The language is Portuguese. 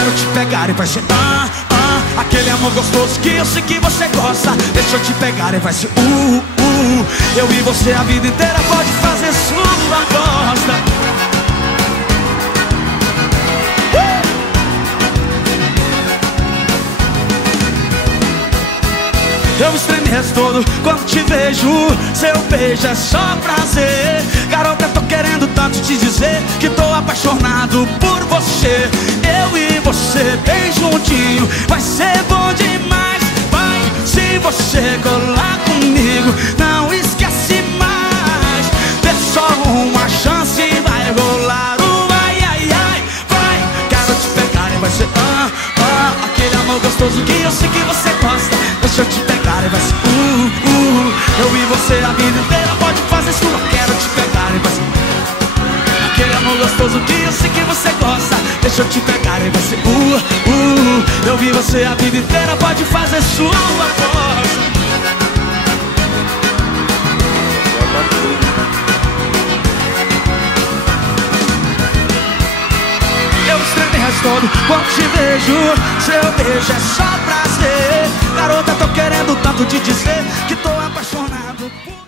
quero te pegar e vai ser aquele amor gostoso que eu sei que você gosta. Deixa eu te pegar e vai ser eu e você a vida inteira pode fazer sua aposta. Eu estremeço todo quando te vejo. Seu beijo é só prazer. Garota, tô querendo tanto te dizer que tô apaixonado por você. Eu e você bem juntinho, vai ser bom demais. Vai, se você colar comigo, não esquece mais. Dê só uma chance e vai rolar o ai, ai, ai. Vai, quero te pegar e vai ser aquele amor gostoso que eu sei que você gosta. Deixa eu te pegar e vai ser eu e você a vida inteira pode fazer sua. Quero te pegar e vai ser aquele amor gostoso que eu sei que você gosta. Deixa eu te pegar e vai ser eu e você a vida inteira pode fazer sua aposta. Eu estremeço todo quando te vejo. Seu beijo é só prazer. Garota, tô querendo tanto te dizer que tô apaixonado por